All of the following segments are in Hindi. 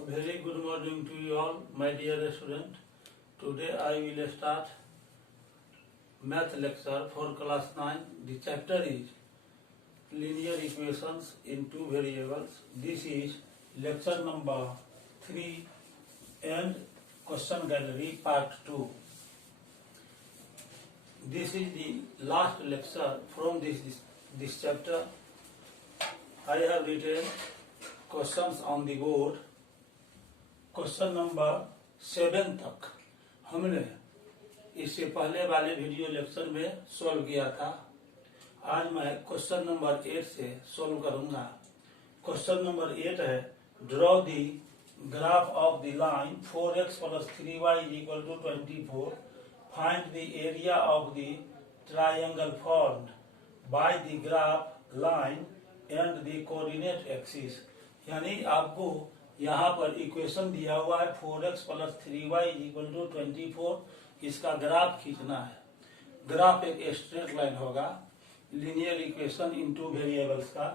A very good morning to you all, my dear student. Today I will start math lecture for class 9. The chapter is linear equations in two variables. This is lecture number 3 and question gallery part 2. This is the last lecture from this chapter. I have written questions on the board. Question number 7 तक हमने इससे पहले वाले वीडियो लेक्चर में सॉल्व किया था। आज मैं क्वेश्चन नंबर 8 से सॉल्व करूंगा। क्वेश्चन नंबर 8 है, draw the graph of the line 4x + 3y = 24. Find the area of the triangle formed by the graph line and the coordinate axis. यानी आपको यहाँ पर इक्वेशन दिया हुआ है 4x + 3y = 24। इसका ग्राफ खींचना है। ग्राफ एक स्ट्रेट लाइन होगा, linear equation in two variables का।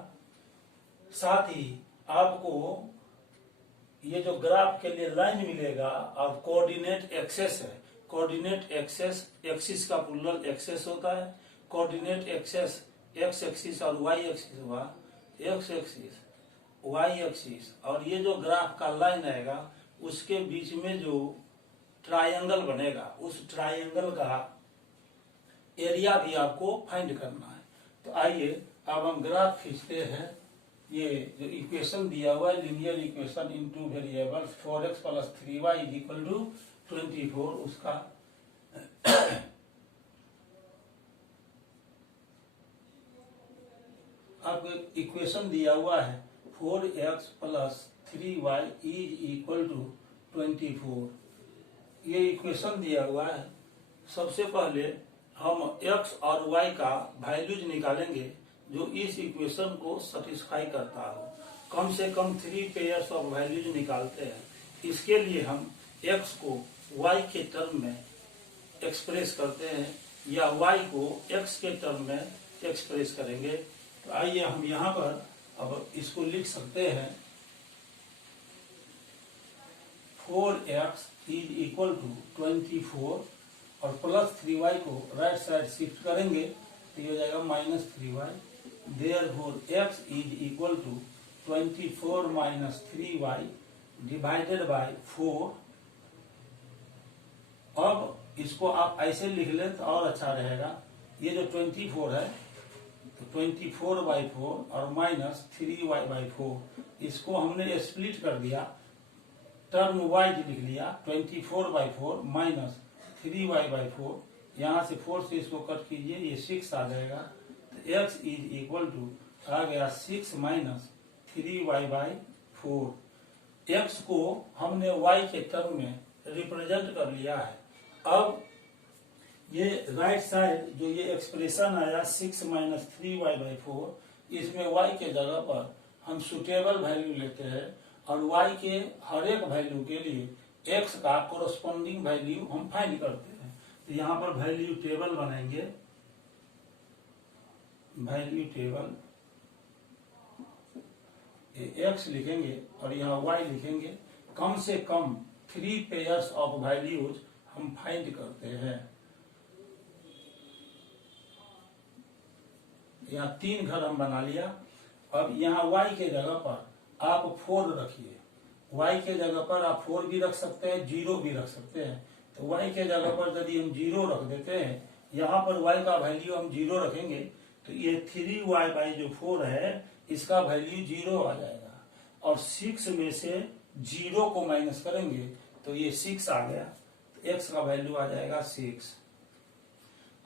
साथ ही आपको ये जो ग्राफ के लिए लाइन मिलेगा और कोऑर्डिनेट एक्सेस है। कोऑर्डिनेट एक्सेस, एक्सिस का प्लूरल एक्सेस होता है। कोऑर्डिनेट एक्सेस एक्स एक्सिस और वाई एक्सिस हुआ, एक्स एक्सिस वाई एक्सिस, और ये जो ग्राफ का लाइन आएगा उसके बीच में जो ट्रायंगल बनेगा उस ट्रायंगल का एरिया भी आपको फाइंड करना है। तो आइए अब हम ग्राफ खींचते हैं। ये जो इक्वेशन दिया हुआ है linear equation in two variables 4x + 3y = 24, उसका आपको इक्वेशन दिया हुआ है 4x + 3y = 24। ये इक्वेशन दिया हुआ है। सबसे पहले हम x और y का वैल्यूज निकालेंगे जो इस इक्वेशन को सेटिस्फाई करता हो। कम से कम 3 पेयर्स ऑफ वैल्यूज निकालते हैं। इसके लिए हम x को y के टर्म में एक्सप्रेस करते हैं या y को x के टर्म में एक्सप्रेस करेंगे। तो आइए हम यहाँ पर अब इसको लिख सकते हैं 4x = 24 और प्लस 3y को राइट साइड शिफ्ट करेंगे तो ये हो जाएगा -3y। Therefore x = 24 - 3y divided by 4। अब इसको आप ऐसे लिख लें तो और अच्छा रहेगा। ये जो 24 है तो 24/4 और -3y/4, इसको हमने स्प्लिट कर दिया, टर्म वाइज लिख लिया। 24/4 - 3y/4, यहाँ से 4 से इसको कट कीजिए, ये 6 आ जाएगा। तो x = आ गया 6 - 3y/4। x को हमने y के टर्म में रिप्रेजेंट कर लिया है। अब ये राइट साइड जो ये एक्सप्रेशन आया 6 - 3y/4, इसमें y के जगह पर हम सुटेबल वैल्यू लेते हैं और y के हर एक वैल्यू के लिए x का कोरस्पोंडिंग वैल्यू हम फाइंड करते हैं। तो यहाँ पर वैल्यू टेबल बनाएंगे, वैल्यू टेबल x लिखेंगे और यहाँ y लिखेंगे। कम से कम 3 पेयर्स ऑफ वैल्यूज हम फाइंड करते हैं। यहाँ 3 घर हम बना लिया। अब यहाँ y के जगह पर आप 4 रखिए। y के जगह पर आप 4 भी रख सकते हैं, 0 भी रख सकते हैं। तो y के जगह पर यदि हम 0 रख देते हैं, यहाँ पर y का वैल्यू हम 0 रखेंगे तो ये 3y/4 है, इसका वैल्यू 0 आ जाएगा। और 6 में से 0 को माइनस करेंगे तो ये 6 आ गया, तो x का वैल्यू आ जाएगा 6।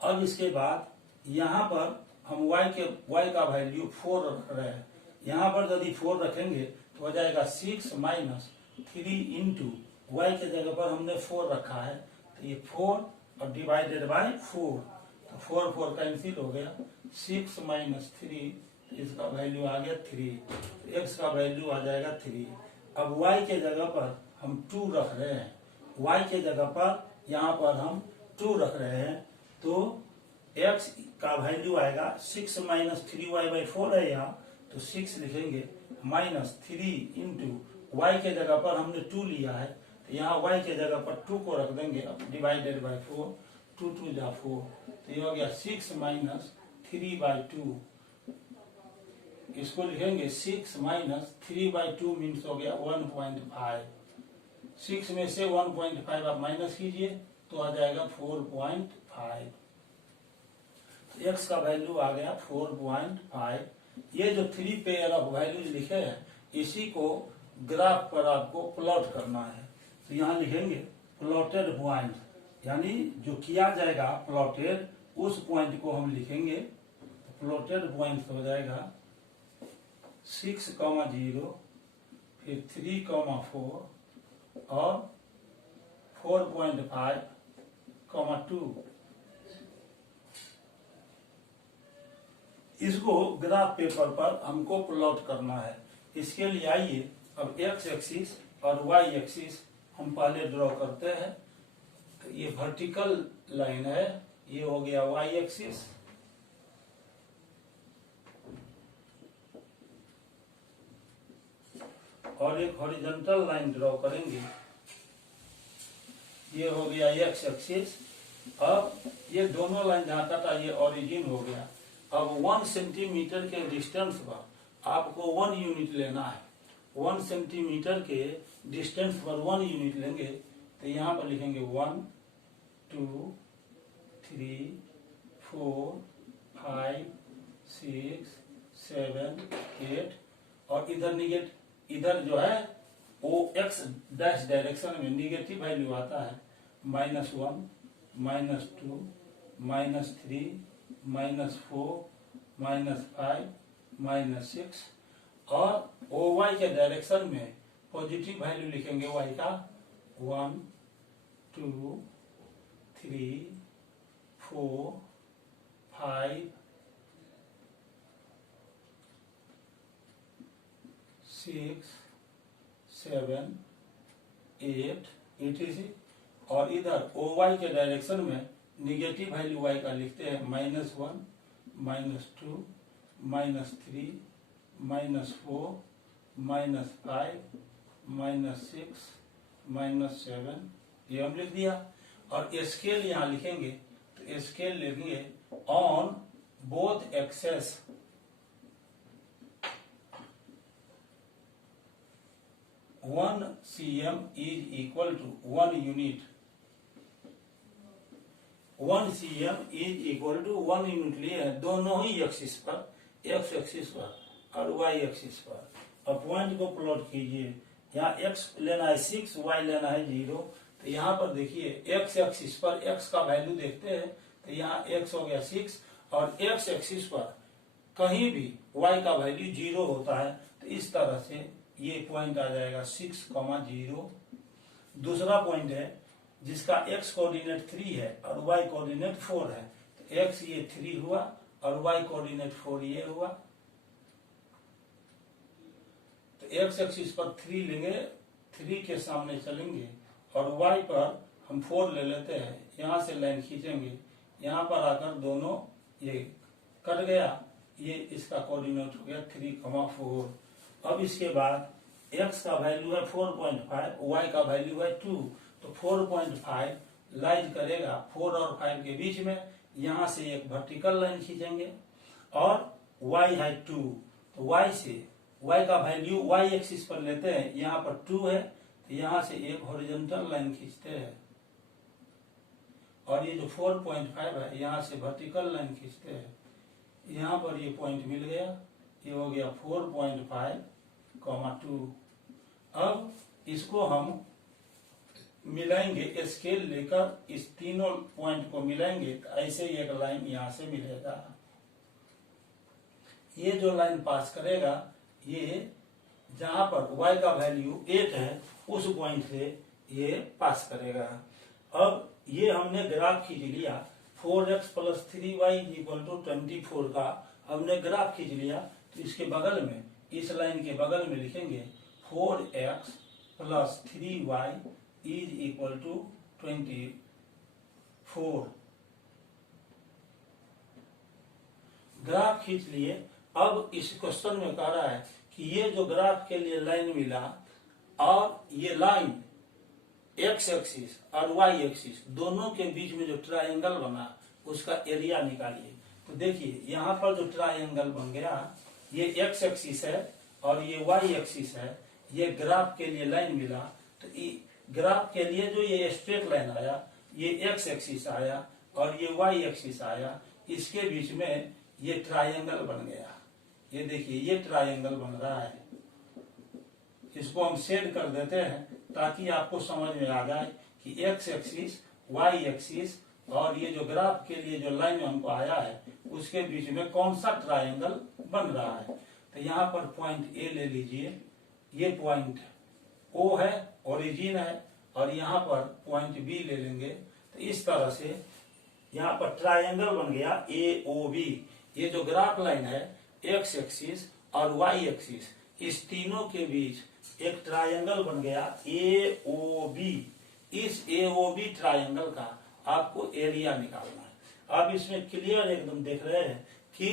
अब इसके बाद यहाँ पर हम y का वैल्यू 4 रख रहे हैं। यहाँ पर यदि 4 रखेंगे तो हो जाएगा 6 - 3 × y के जगह पर हमने 4 रखा है, तो ये 4 और डिवाइडेड बाय 4, तो 4 कैंसिल हो गया। 6 - 3, इसका वैल्यू आ गया 3, x का वैल्यू आ जाएगा 3। अब y के जगह पर हम 2 रख रहे हैं। y के जगह पर यहाँ पर हम 2 रख रहे हैं, तो x का वैल्यू आएगा 6 - 3y/4 है यहाँ, तो 6 लिखेंगे -3 × y के जगह पर हमने 2 लिया है, तो यहाँ y के जगह पर 2 को रख देंगे, डिवाइडेड बाई 4, 2 2 जा 4, तो ये हो गया 6 माइनस 3/2। इसको लिखेंगे 6 माइनस 3/2 मीन्स हो गया 1.5। 6 में से 1.5 आप माइनस कीजिए तो आ जाएगा 4.5। तो x का वैल्यू आ गया 4.5। ये जो 3 पेयर ऑफ वैल्यूज लिखे हैं इसी को ग्राफ पर आपको प्लॉट करना है। तो यहाँ लिखेंगे प्लॉटेड पॉइंट, यानी जो किया जाएगा प्लॉटेड, उस पॉइंट को हम लिखेंगे। तो प्लॉटेड पॉइंट हो जाएगा 6,0, फिर 3,4 और 4.5, 2। इसको ग्राफ पेपर पर हमको प्लॉट करना है। इसके लिए आइए अब x एक्सिस और y एक्सिस हम पहले ड्रॉ करते हैं। तो ये वर्टिकल लाइन है, ये हो गया y एक्सिस, और एक हॉरिजॉन्टल लाइन ड्रॉ करेंगे, ये हो गया x एक्सिस। अब ये दोनों लाइन जहां कटा ये ओरिजिन हो गया। अब 1 सेंटीमीटर के डिस्टेंस पर आपको 1 यूनिट लेना है। 1 सेंटीमीटर के डिस्टेंस पर 1 यूनिट लेंगे, तो यहाँ पर लिखेंगे 1 2 3 4 5 6 7 8, और इधर जो है वो x डैश डायरेक्शन में निगेटिव वैल्यू आता है, -1 -2 -3 -4 -5 -6, और OY के डायरेक्शन में पॉजिटिव वैल्यू लिखेंगे y का 1 2 3 4 5 6 7 8 etc। और इधर OY के डायरेक्शन में निगेटिव वैल्यू y का लिखते हैं -1 -2 -3 -4 -5 -6 -7, ये हम लिख दिया। और स्केल यहाँ लिखेंगे, तो स्केल लिखेंगे on both axes 1 cm is equal to 1 unit। 1 cm is equal to 1 unit लिए है दोनों ही एक्सिस पर, x एक्सिस पर और y एक्सिस पर। अब पॉइंट को प्लॉट कीजिए, यहाँ x लेना है 6, y लेना है 0। तो यहाँ पर देखिए x एक्सिस पर x का वैल्यू देखते हैं, तो यहाँ x हो गया 6, और x एक्सिस पर कहीं भी y का वैल्यू 0 होता है। तो इस तरह से ये पॉइंट आ जाएगा 6,0। दूसरा पॉइंट है जिसका x कोऑर्डिनेट 3 है और y कोऑर्डिनेट 4 है, तो x ये 3 हुआ और y कोऑर्डिनेट 4 ये हुआ। तो x एक्सिस पर 3 लेंगे, 3 के सामने चलेंगे, और y पर हम 4 ले लेते हैं। यहाँ से लाइन खींचेंगे, यहाँ पर आकर दोनों ये कट गया, ये इसका कोऑर्डिनेट हो गया 3,4। अब इसके बाद x का वैल्यू है 4.5, y का वैल्यू है 2, तो 4.5 लाइज करेगा 4 और 5 के बीच में। यहाँ से एक वर्टिकल लाइन खींचेंगे, और y है 2, तो y से y का वैल्यू y एक्सिस पर लेते हैं, यहाँ पर 2 है, तो यहाँ से एक हॉरिजॉन्टल लाइन खींचते हैं, और ये जो 4.5 है यहाँ से वर्टिकल लाइन खींचते हैं। यहाँ पर ये पॉइंट मिल गया, ये हो गया 4.5, 2। अब इसको हम मिलाएंगे, स्केल लेकर इस तीनों पॉइंट को मिलाएंगे, तो ऐसे एक लाइन यहाँ से मिलेगा। ये जो लाइन पास करेगा, ये जहां पर y का वैल्यू 8 है उस पॉइंट से ये पास करेगा। अब ये हमने ग्राफ खींच लिया, 4x + 3y = 24 का हमने ग्राफ खींच लिया। तो इसके बगल में, इस लाइन के बगल में लिखेंगे 4x + 3y = 24। ग्राफ खींच लिए। अब इस क्वेश्चन में कह रहा है कि ये जो ग्राफ के लिए लाइन मिला, और ये लाइन एक्स एक्सिस और वाई एक्सिस दोनों के बीच में जो ट्रायंगल बना उसका एरिया निकालिए। तो देखिए यहाँ पर जो ट्रायंगल बन गया ये एक्स एक्सिस है और ये वाई एक्सिस है, ये ग्राफ के लिए लाइन मिला। तो ग्राफ के लिए जो ये स्ट्रेट लाइन आया ये एक्स एक्सिस आया और ये वाई एक्सिस आया, इसके बीच में ये ट्रायंगल बन गया। ये देखिए ये ट्रायंगल बन रहा है। इसको हम शेड कर देते हैं ताकि आपको समझ में आ जाए कि एक्स एक्सिस वाई एक्सिस और ये जो ग्राफ के लिए जो लाइन हमको आया है उसके बीच में कौन सा ट्रायंगल बन रहा है। तो यहाँ पर पॉइंट ए ले लीजिए, ये पॉइंट ओ है, ओरिजिन है, और यहाँ पर पॉइंट बी ले लेंगे। तो इस तरह से यहाँ पर ट्रायंगल बन गया ए ओ बी। ये जो ग्राफ लाइन है एक्स एक्सिस और वाई एक्सिस, इस तीनों के बीच एक ट्रायंगल बन गया ए ओ बी। इस ए ओ बी ट्रायंगल का आपको एरिया निकालना है। अब इसमें क्लियर एकदम देख रहे हैं कि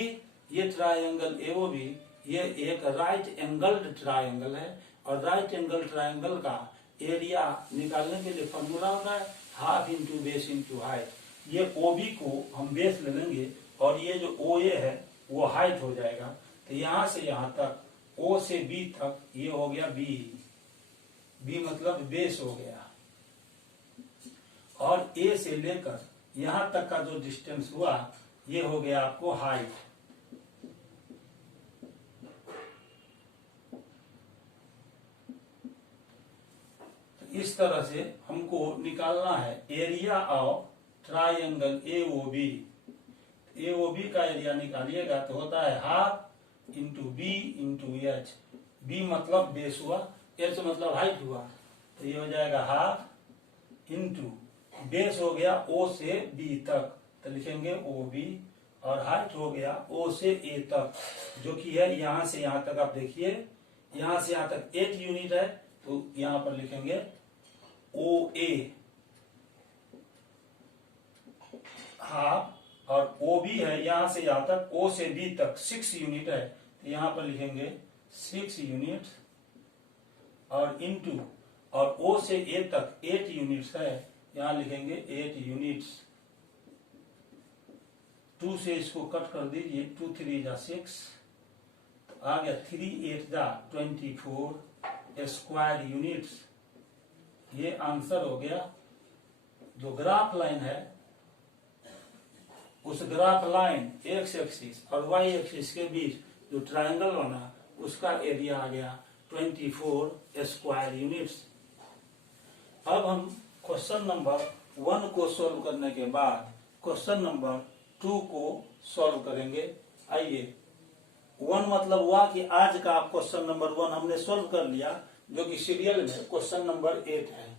ये ट्रायंगल ए ओ बी ये एक राइट एंगल्ड ट्रायंगल है और राइट एंगल ट्रायंगल का एरिया निकालने के लिए फॉर्मूला होता है half into base into height. ये ओबी को हम बेस ले लेंगे और ये जो ओ ए है वो हाइट हो जाएगा। तो यहाँ से यहाँ तक ओ से बी तक ये हो गया बी, बी मतलब बेस हो गया, और ए से लेकर यहाँ तक का जो डिस्टेंस हुआ ये हो गया आपको हाइट। इस तरह से हमको निकालना है area of triangle AOB. AOB का एरिया निकालिएगा तो होता है half into B into H. B मतलब बेस हुआ, एच मतलब हाइट हुआ, तो ये हो जाएगा हाफ इंटू बेस हो गया ओ से बी तक, तो लिखेंगे ओ बी, और हाइट हो गया ओ से ए तक, जो कि है यहां से यहां तक। आप देखिए यहां से यहां तक 8 यूनिट है, तो यहां पर लिखेंगे ओ ए हाफ, और ओ बी है यहां से यहां तक ओ से बी तक 6 यूनिट है, तो यहां पर लिखेंगे 6 यूनिट, और इंटू और ओ से ए तक 8 यूनिट्स है, यहां लिखेंगे 8 यूनिट्स। 2 से इसको कट कर दीजिए, 2 3 जा 6, तो आ गया 3 8 जा 24 स्क्वायर यूनिट्स। ये आंसर हो गया। जो ग्राफ लाइन है उस ग्राफ लाइन एक्स एक्सिस और वाई एक्सिस के बीच जो ट्रायंगल बना उसका एरिया आ गया 24 स्क्वायर यूनिट्स। अब हम क्वेश्चन नंबर 1 को सॉल्व करने के बाद क्वेश्चन नंबर 2 को सॉल्व करेंगे। आइए, 1 मतलब हुआ कि आज का क्वेश्चन नंबर 1 हमने सॉल्व कर लिया, जो कि सीरियल में क्वेश्चन नंबर 8 है।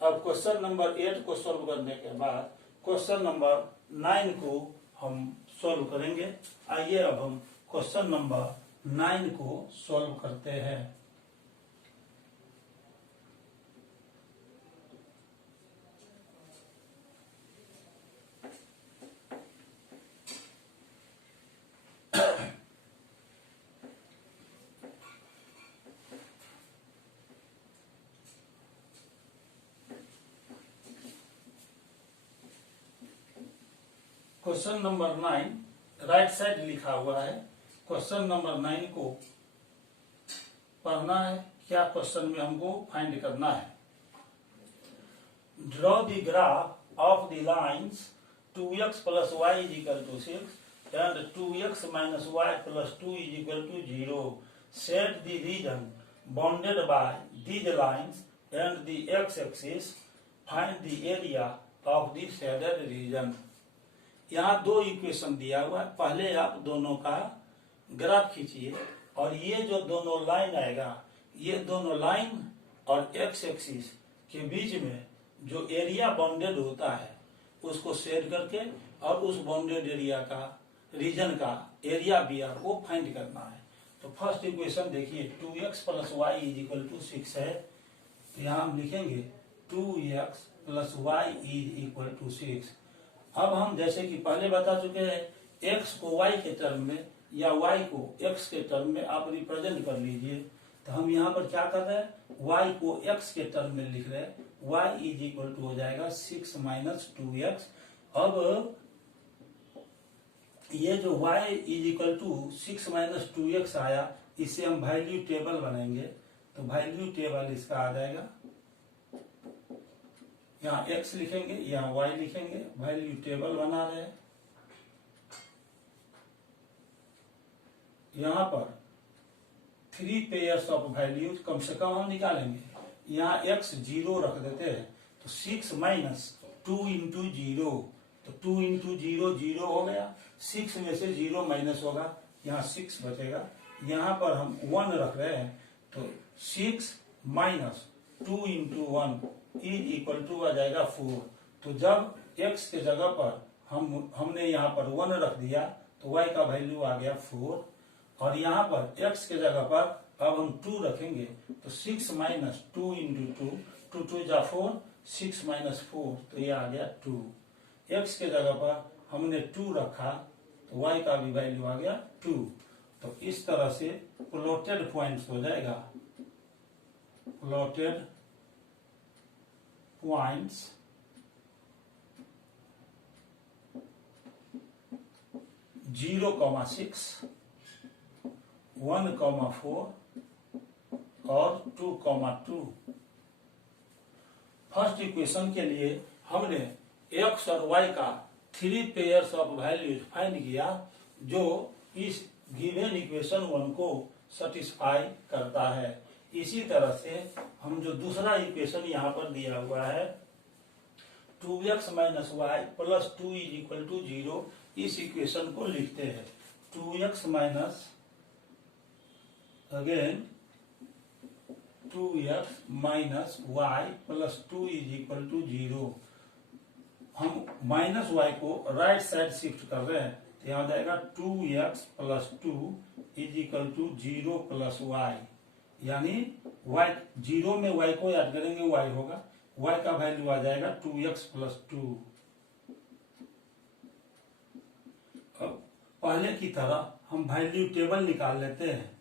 अब क्वेश्चन नंबर 8 को सॉल्व करने के बाद क्वेश्चन नंबर 9 को हम सॉल्व करेंगे। आइए अब हम क्वेश्चन नंबर 9 को सॉल्व करते हैं। क्वेश्चन नंबर 9 राइट साइड लिखा हुआ है। क्वेश्चन नंबर 9 को पढ़ना है। क्या क्वेश्चन में हमको फाइंड करना है? Draw the graph of the lines 2x plus y is equal to 6 and 2x minus y plus 2 is equal to 0. Set the region bounded by these lines and the x-axis. Find the area of the shaded region. यहाँ 2 इक्वेशन दिया हुआ है। पहले आप दोनों का ग्राफ खींचिए और ये जो दोनों लाइन आएगा, ये दोनों लाइन और एक्स एक्सिस के बीच में जो एरिया बाउंडेड होता है उसको शेड करके और उस बाउंडेड एरिया का रीजन का एरिया भी आपको फाइंड करना है। तो फर्स्ट इक्वेशन देखिए 2x plus y is equal to 6 है, तो यहाँ हम लिखेंगे 2x plus y is equal to 6। अब हम जैसे कि पहले बता चुके हैं x को y के टर्म में या y को x के टर्म में आप रिप्रेजेंट कर लीजिए। तो हम यहाँ पर क्या कर रहे हैं, y को x के टर्म में लिख रहे हैं। y इज इक्वल टू हो जाएगा 6 माइनस 2x। अब ये जो y is equal to 6 minus 2x आया, इसे हम वैल्यू टेबल बनाएंगे। तो वैल्यू टेबल इसका आ जाएगा, यहाँ x लिखेंगे, यहाँ y लिखेंगे, वैल्यू टेबल बना रहे हैं। यहाँ पर 3 पेयर्स ऑफ वैल्यूज कम से कम हम निकालेंगे। यहाँ x 0 रख देते हैं, तो 6 माइनस 2 इंटू 0, तो 2 इंटू 0 0 हो गया। 6 में से 0 माइनस होगा, यहाँ 6 बचेगा। यहाँ पर हम 1 रख रहे हैं, तो 6 minus 2 into 1 is equal to आ जाएगा 4। तो जब x के जगह पर हमने यहाँ पर 1 रख दिया, तो y का वैल्यू आ गया 4। और यहाँ पर x के जगह पर अब हम 2 रखेंगे, तो 6 माइनस 2 इंटू 2, 2 जा 4, 6 माइनस 4, तो ये आ गया 2। x के जगह पर हमने 2 रखा, तो y का भी वैल्यू आ गया 2। तो इस तरह से प्लॉटेड पॉइंट्स हो जाएगा, प्लॉटेड पॉइंट्स जीरो कॉमा 6, 1,4 और 2,2। फर्स्ट इक्वेशन के लिए हमने x और y का 3 पेयर्स ऑफ वैल्यूज फाइंड किया, जो इस गिवन इक्वेशन 1 को सेटिस्फाई करता है। इसी तरह से हम जो दूसरा इक्वेशन यहाँ पर दिया हुआ है 2x minus y plus 2 is equal to 0, इस इक्वेशन को लिखते हैं 2x minus again 2x minus y plus 2 is equal to 0। हम माइनस वाई को राइट साइड शिफ्ट कर रहे हैं, तो यहाँ जाएगा 2x plus 2 is equal to 0 plus y, यानी y 0 में y को ऐड करेंगे y होगा, y का वैल्यू आ जाएगा 2x प्लस 2। अब पहले की तरह हम वैल्यू टेबल निकाल लेते हैं।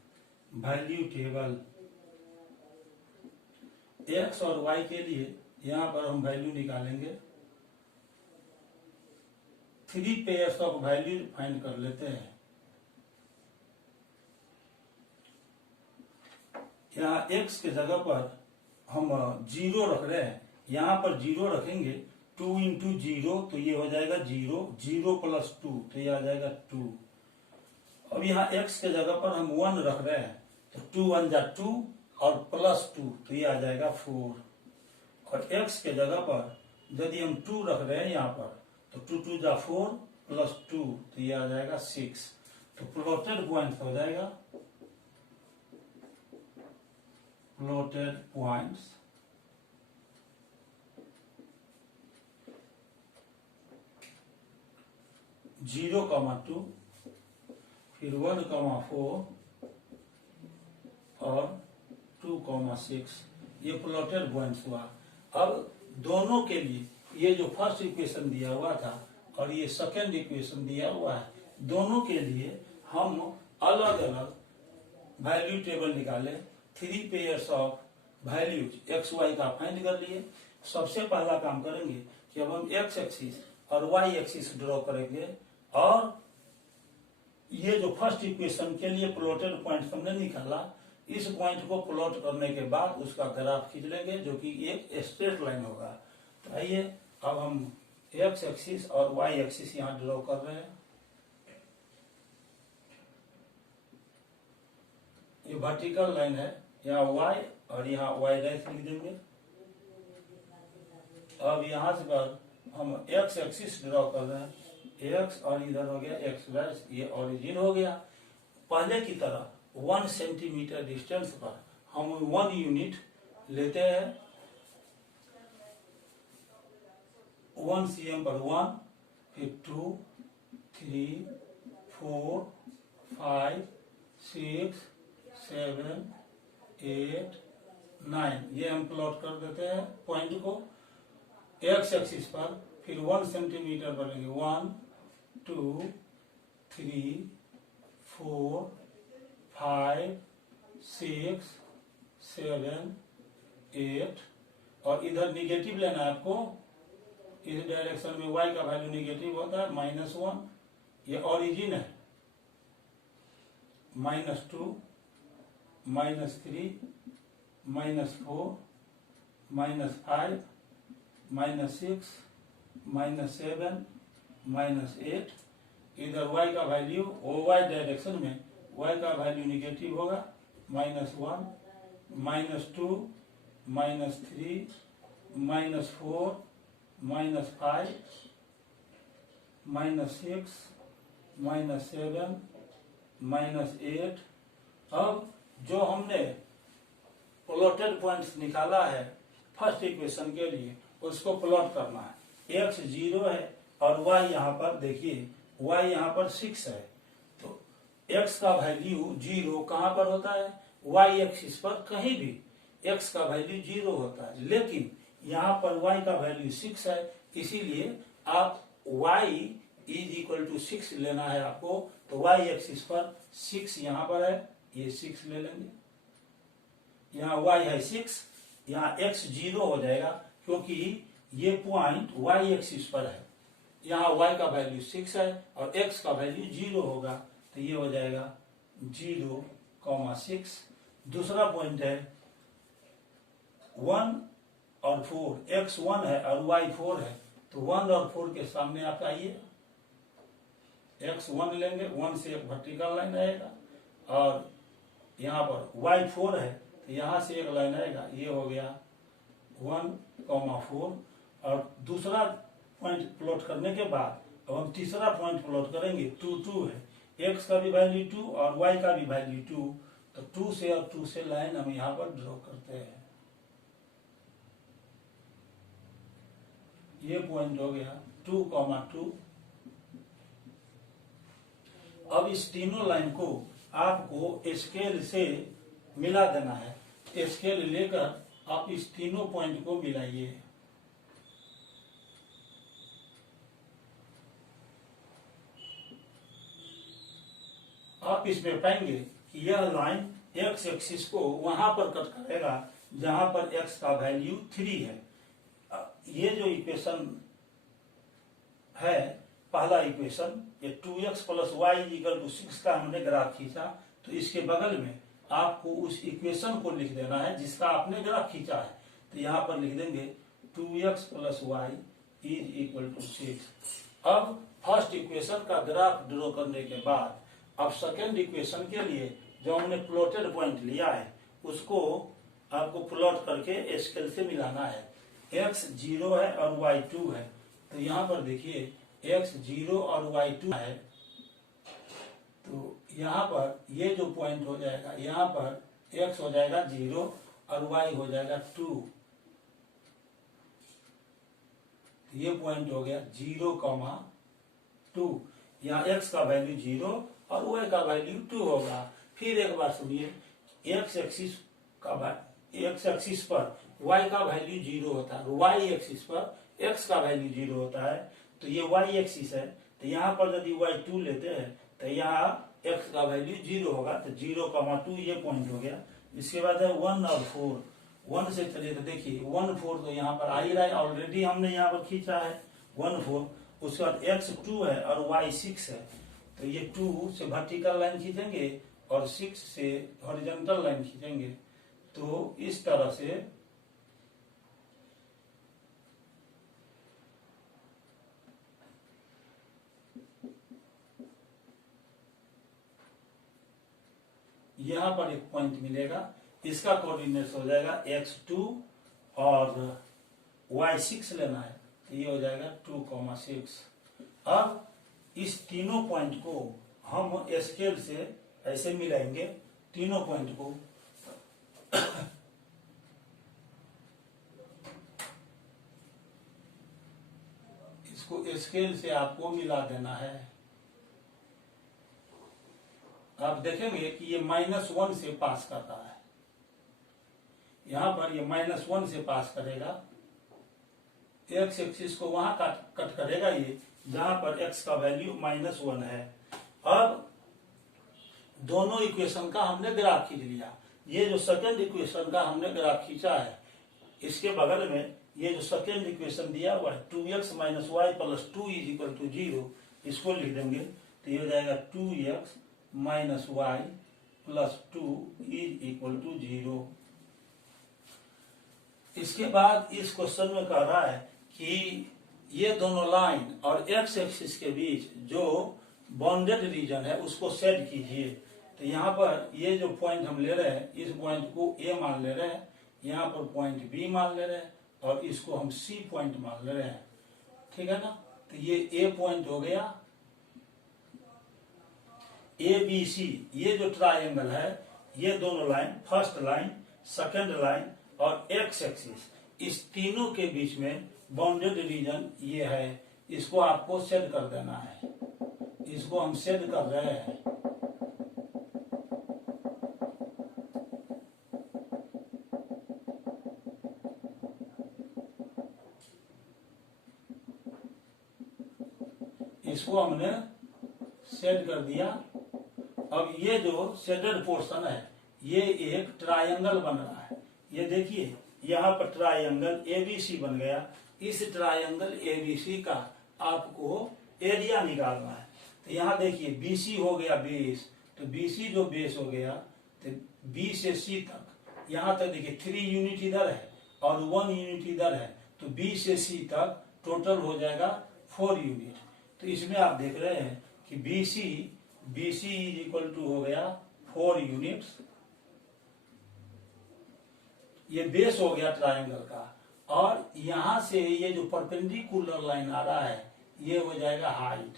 वैल्यू टेबल x और y के लिए यहाँ पर हम वैल्यू निकालेंगे। 3 पेयर्स ऑफ वैल्यू फाइंड कर लेते हैं। यहाँ x के जगह पर हम 0 रख रहे हैं, यहाँ पर 0 रखेंगे, 2 इंटू 0, तो ये हो जाएगा 0, 0 प्लस 2, तो ये आ जाएगा 2। अब यहाँ x के जगह पर हम 1 रख रहे हैं, तो 2 1 जा 2 और प्लस 2, तो ये आ जाएगा 4। और x के जगह पर यदि हम 2 रख रहे हैं यहाँ पर, तो 2 2 जा 4 प्लस 2, तो ये आ जाएगा 6। तो प्लॉटेड पॉइंट हो जाएगा प्लॉटेड पॉइंट्स जीरो कॉमा 2, फिर 1,4 और 2,6, ये प्लॉटेड पॉइंट्स हुआ। अब दोनों के लिए ये जो फर्स्ट इक्वेशन दिया हुआ था और ये सेकेंड इक्वेशन दिया हुआ है, दोनों के लिए हम अलग अलग वैल्यू टेबल निकाले। 3 pairs of values x y का फाइंड कर लिए। सबसे पहला काम करेंगे कि अब हम एक्स एक्सिस और वाई एक्सिस ड्रॉ करेंगे, और ये जो फर्स्ट इक्वेशन के लिए प्लॉटेड पॉइंट हमने निकाला, इस पॉइंट को प्लॉट करने के बाद उसका ग्राफ खींच लेंगे, जो कि एक स्ट्रेट लाइन होगा। तो आइए अब हम एक्स एक्सिस और वाई एक्सिस यहाँ ड्रॉ कर रहे हैं। ये वर्टिकल लाइन है, यहाँ y और यहाँ y डैश लिख देंगे। अब यहाँ से पर हम x एक्सिस ड्रॉ कर रहे हैं, x और इधर हो गया x डैश, ये ओरिजिन हो गया। पहले की तरह 1 सेंटीमीटर डिस्टेंस पर हम 1 यूनिट लेते हैं। 1 cm पर 1, फिर 2, 3, 4, 5, 6, 7, 8, 9, ये हम प्लॉट कर देते हैं पॉइंट को एक्स एक्सिस पर। फिर 1 सेंटीमीटर पर लेंगे, 1, 2, 3, 4, 5, 6, 7 8 और इधर निगेटिव लेना है आपको। इस डायरेक्शन में y का वैल्यू निगेटिव होता है -1, ये ओरिजिन है। -2 -3 -4 -5 -6 -7 -8। इधर y का वैल्यू y डायरेक्शन में y का वैल्यू निगेटिव होगा -1 -2 -3 -4 -5 -6 -7 -8। अब जो हमने प्लॉटेड पॉइंट्स निकाला है फर्स्ट इक्वेशन के लिए उसको प्लॉट करना है। x 0 है और y यहाँ पर देखिए y यहाँ पर 6 है, तो x का वैल्यू 0 कहाँ पर होता है, y एक्सिस पर कहीं भी x का वैल्यू 0 होता है, लेकिन यहाँ पर y का वैल्यू 6 है, इसीलिए आप y = 6 लेना है आपको। तो y एक्सिस पर 6 यहाँ पर है, ये 6 ले लेंगे। यहाँ y है 6, यहाँ x 0 हो जाएगा क्योंकि ये पॉइंट y एक्सिस पर है। यहाँ y का वैल्यू 6 है और x का वैल्यू 0 होगा, तो ये हो जाएगा 0,6। दूसरा पॉइंट है 1 और 4, x 1 है और y 4 है, तो 1 और 4 के सामने आप आइए, x 1 लेंगे, 1 से एक वर्टिकल लाइन आएगा और यहाँ पर y 4 है तो यहाँ से एक लाइन आएगा, ये हो गया 1,4। और दूसरा पॉइंट प्लॉट करने के बाद अब हम तीसरा पॉइंट प्लॉट करेंगे। 2 2 है, x का भी वैल्यू 2 और y का भी वैल्यू 2, तो 2 से और 2 से लाइन हम यहाँ पर ड्रॉ करते हैं। ये पॉइंट हो गया 2,2। अब इस तीनों लाइन को आपको स्केल से मिला देना है। स्केल लेकर आप इस तीनों पॉइंट को मिलाइए। आप इसमें पाएंगे कि यह लाइन x एक्सिस को वहां पर कट करेगा जहां पर x का वैल्यू 3 है। ये जो इक्वेशन है, पहला इक्वेशन, ये 2x + y = 6 का हमने ग्राफ खींचा, तो इसके बगल में आपको उस इक्वेशन को लिख देना है जिसका आपने ग्राफ खींचा है। तो यहाँ पर लिख देंगे 2x + y = 6। अब फर्स्ट इक्वेशन का ग्राफ ड्रॉ करने के बाद अब सेकेंड इक्वेशन के लिए जो हमने प्लॉटेड पॉइंट लिया है उसको आपको प्लॉट करके स्केल से मिलाना है। x 0 है और y 2 है, तो यहाँ पर देखिए x 0 और y 2 है, तो यहाँ पर ये जो पॉइंट हो जाएगा, यहाँ पर x हो जाएगा 0 और y हो जाएगा 2। ये पॉइंट हो गया 0,2। यहाँ x का वैल्यू 0 और y का वैल्यू 2 होगा। फिर एक बार सुनिए, x एक्सिस पर y का वैल्यू 0 होता है, y एक्सिस पर x का वैल्यू 0 होता है, तो ये y एक्सिस है, तो यहाँ पर यदि y 2 लेते हैं तो यहाँ x का वैल्यू 0 होगा, तो 0,2 ये पॉइंट हो गया। इसके बाद है 1 और 4। 1 से चलिए तो देखिए 1 4 तो यहाँ पर आ ही रहा है, ऑलरेडी हमने यहाँ पर खींचा है 1 4। उसके बाद x 2 है और y 6 है, तो ये 2 से वर्टिकल लाइन खींचेंगे और 6 से हॉरिजॉन्टल लाइन खींचेंगे, तो इस तरह से यहाँ पर एक पॉइंट मिलेगा, इसका कोऑर्डिनेट्स हो जाएगा x2 और y6 लेना है, तो ये हो जाएगा 2,6। अब इस तीनों पॉइंट को हम स्केल से ऐसे मिलाएंगे, तीनों पॉइंट को। इसको स्केल से आपको मिला देना है। आप देखेंगे कि ये -1 से पास करता है, यहाँ पर ये -1 से पास करेगा, x एक्सिस को वहां कट करेगा ये जहां पर x का वैल्यू -1 है। अब दोनों इक्वेशन का हमने ग्राफ खींच लिया। ये जो सेकेंड इक्वेशन का हमने ग्राफ खींचा है, इसके बगल में ये जो सेकेंड इक्वेशन दिया हुआ है 2x minus y plus 2 is equal to 0, इसको लिख देंगे तो ये हो जाएगा 2x minus y plus 2 is equal to 0। इसके बाद इस क्वेश्चन में कह रहा है कि ये दोनों लाइन और एक्स एक्सिस के बीच जो बाउंडेड रीजन है उसको सेट कीजिए। तो यहाँ पर ये जो पॉइंट हम ले रहे हैं, इस पॉइंट को ए मान ले रहे हैं, यहाँ पर पॉइंट बी मान ले रहे हैं और इसको हम सी पॉइंट मान ले रहे हैं, ठीक है ना। तो ये ए पॉइंट हो गया, ए बी सी, ये जो ट्राइंगल है, ये दोनों line, first line, second line और एक्स एक्सिस, इस तीनों के बीच में बाउंडेड रीजन ये है, इसको आपको सेट कर देना है। इसको हम सेट कर रहे हैं। इसको हमने सेट कर दिया। अब ये जो सेटेड पोर्शन है, ये एक ट्रायंगल बन रहा है। ये देखिए यहाँ पर ट्रायंगल एबीसी बन गया। इस ट्रायंगल एबीसी का आपको एरिया निकालना है। तो यहाँ देखिए बीसी हो गया बेस, तो बीसी जो बेस हो गया, तो बी से सी तक, यहाँ तक देखिए 3 यूनिट इधर है और 1 यूनिट इधर है, तो बी से सी तक टोटल हो जाएगा 4 यूनिट। तो इसमें आप देख रहे हैं कि बीसी इज इक्वल टू हो गया 4 यूनिट्स। ये बेस हो गया ट्रायंगल का, और यहां से ये जो परपेंडिकुलर लाइन आ रहा है ये हो जाएगा हाइट।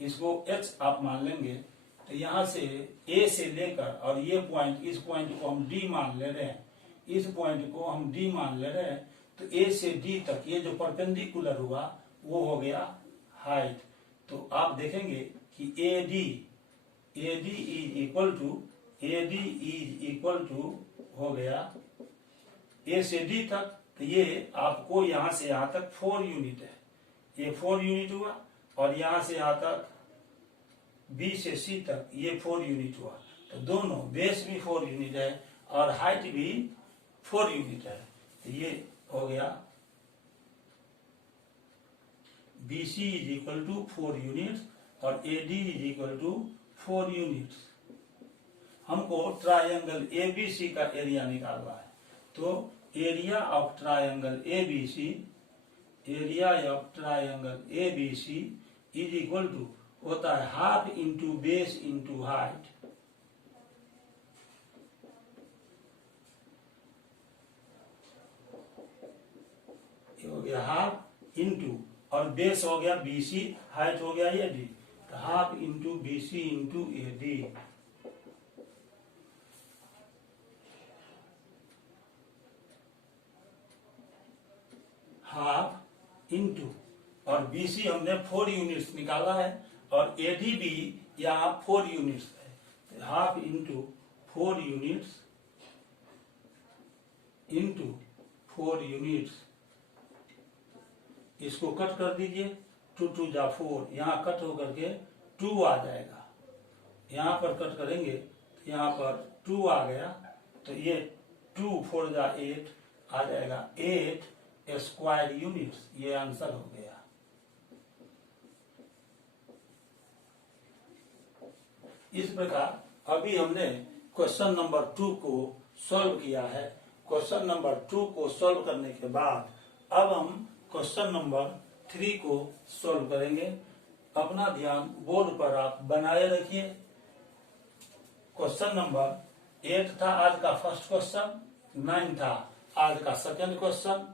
इसको h आप मान लेंगे। तो यहां से a से लेकर और ये पॉइंट, इस पॉइंट को हम d मान ले रहे हैं, इस पॉइंट को हम d मान ले रहे हैं। तो a से d तक ये जो परपेंडिकुलर हुआ वो हो गया हाइट। तो आप देखेंगे कि AD इज इक्वल टू हो गया A से D तक। तो ये आपको यहां से यहां तक 4 यूनिट है, ये 4 यूनिट हुआ, और यहां से यहां तक B से C तक ये 4 यूनिट हुआ। तो दोनों बेस भी 4 यूनिट है और हाइट भी 4 यूनिट है। तो ये हो गया BC is equal to 4 units और AD is equal to 4 units. हमको ट्रायंगल ABC का एरिया निकालना है। तो area of triangle ABC is equal to होता है half into base into height. हो गया हाफ इंटू, और बेस हो गया BC, हाइट हो गया AD। तो half into BC into AD। Half into, और BC हमने 4 यूनिट्स निकाला है और AD भी यहाँ 4 यूनिट्स है। Half into 4 units into 4 units. इसको कट कर दीजिए, 2 2 जा 4, यहाँ कट होकर के 2 आ जाएगा। यहाँ पर कट करेंगे तो यहाँ पर 2 आ गया। तो ये 2 4 जा 8 आ जाएगा, 8 स्क्वायर यूनिट्स। ये आंसर हो गया। इस प्रकार अभी हमने क्वेश्चन नंबर 2 को सॉल्व किया है। क्वेश्चन नंबर 2 को सॉल्व करने के बाद अब हम क्वेश्चन नंबर 3 को सॉल्व करेंगे। अपना ध्यान बोर्ड पर आप बनाए रखिए। क्वेश्चन नंबर 8 था आज का फर्स्ट क्वेश्चन, 9 था आज का सेकंड क्वेश्चन,